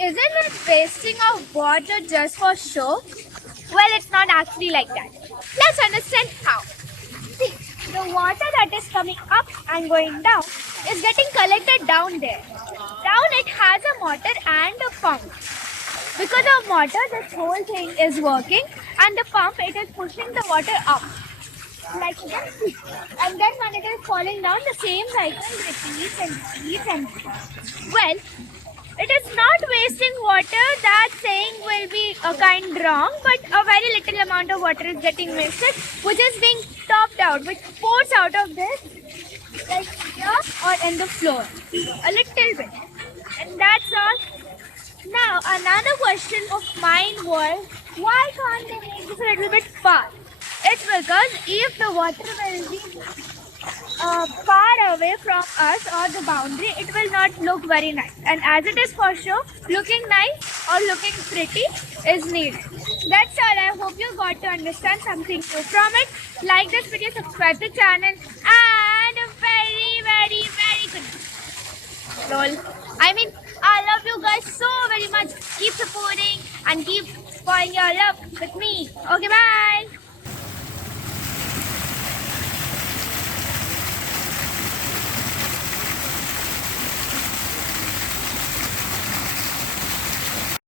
isn't it wasting of water just for show? Well, it's not actually like that. Let's understand how. See, the water that is coming up and going down is getting collected down there. Down it has a motor and a pump. Because of motor, this whole thing is working, and the pump, it is pushing the water up. Like you can see. And then when it is falling down, the same cycle repeats and repeats and repeats. Well, it is not wasting water. That saying will be a kind wrong, but a very little amount of water is getting wasted, which is being topped out, which pours out of this, like here or in the floor, a little bit, and that's all. Now another question of mine was, why can't they make this a little bit far? It's because if the water will be far away from us or the boundary, it will not look very nice. And as it is for sure, looking nice or looking pretty is needed. That's all. I hope you got to understand something new from it. Like this video, subscribe to the channel, and very good. Lol. I love you guys so very much. Keep supporting and keep pouring your love with me. Okay, bye.